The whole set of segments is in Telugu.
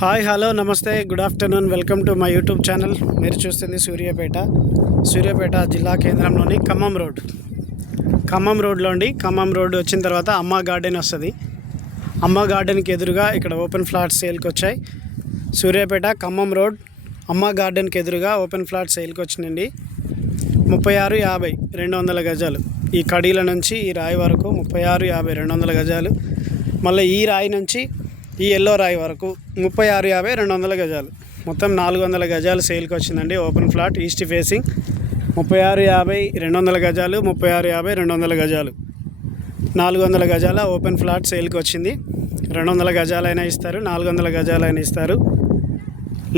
హాయ్ హలో నమస్తే good afternoon welcome to my YouTube channel. మీరు చూస్తుంది సూర్యాపేట జిల్లా కేంద్రంలోని ఖమ్మం రోడ్ వచ్చిన తర్వాత అమ్మ గార్డెన్ వస్తుంది. అమ్మ గార్డెన్కి ఎదురుగా ఇక్కడ ఓపెన్ ఫ్లాట్స్ సేల్కి వచ్చాయి. సూర్యాపేట ఖమ్మం రోడ్ అమ్మ గార్డెన్కి ఎదురుగా ఓపెన్ ఫ్లాట్ సేల్కి వచ్చిందండి. 3650 200 గజాలు. ఈ కడీల నుంచి ఈ రాయి వరకు 3650 200 గజాలు. మళ్ళీ ఈ రాయి నుంచి ఈ ఎల్లో రాయి వరకు 3650 200 గజాలు. మొత్తం 400 గజాలు సేల్కి వచ్చిందండి. ఓపెన్ ఫ్లాట్ ఈస్ట్ ఫేసింగ్ 3650 200 గజాలు, 3650 200 గజాలు, 400 గజాల ఓపెన్ ఫ్లాట్ సేల్కి వచ్చింది. 200 గజాలైనా ఇస్తారు, 400 గజాలైనా ఇస్తారు.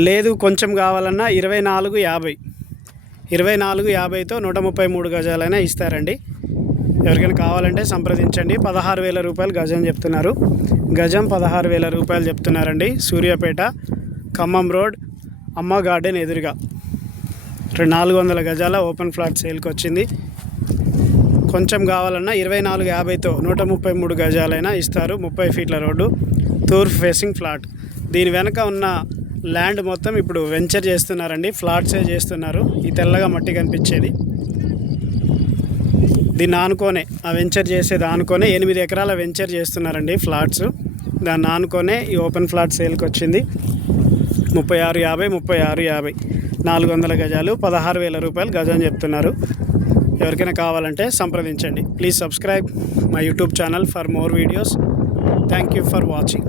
లేదు కొంచెం కావాలన్నా 2450తో 133 గజాలైనా ఇస్తారండి. ఎవరికైనా కావాలంటే సంప్రదించండి. 16,000 రూపాయలు గజం చెప్తున్నారు. గజం 16,000 రూపాయలు చెప్తున్నారండి. సూర్యాపేట ఖమ్మం రోడ్ అమ్మ గార్డెన్ ఎదురుగా 400 గజాల ఓపెన్ ఫ్లాట్ సేల్కి వచ్చింది. కొంచెం కావాలన్నా 2450తో 133 గజాలైనా ఇస్తారు. 30 ఫీట్ల రోడ్డు, తూర్పు ఫేసింగ్ ఫ్లాట్. దీని వెనక ఉన్న ల్యాండ్ మొత్తం ఇప్పుడు వెంచర్ చేస్తున్నారండి. ఫ్లాట్సే చేస్తున్నారు. ఈ తెల్లగా మట్టి కనిపించేది దీన్ని ఆనుకోనే, ఆ వెంచర్ చేసేది ఆనుకోనే 8 ఎకరాల వెంచర్ చేస్తున్నారండి ఫ్లాట్స్. దాన్ని ఆనుకోనే ఈ ఓపెన్ ఫ్లాట్ సేల్కి వచ్చింది. 3650 400 గజాలు 16,000 రూపాయలు గజం చెప్తున్నారు. ఎవరికైనా కావాలంటే సంప్రదించండి. Please subscribe my YouTube channel for more videos. Thank you for watching.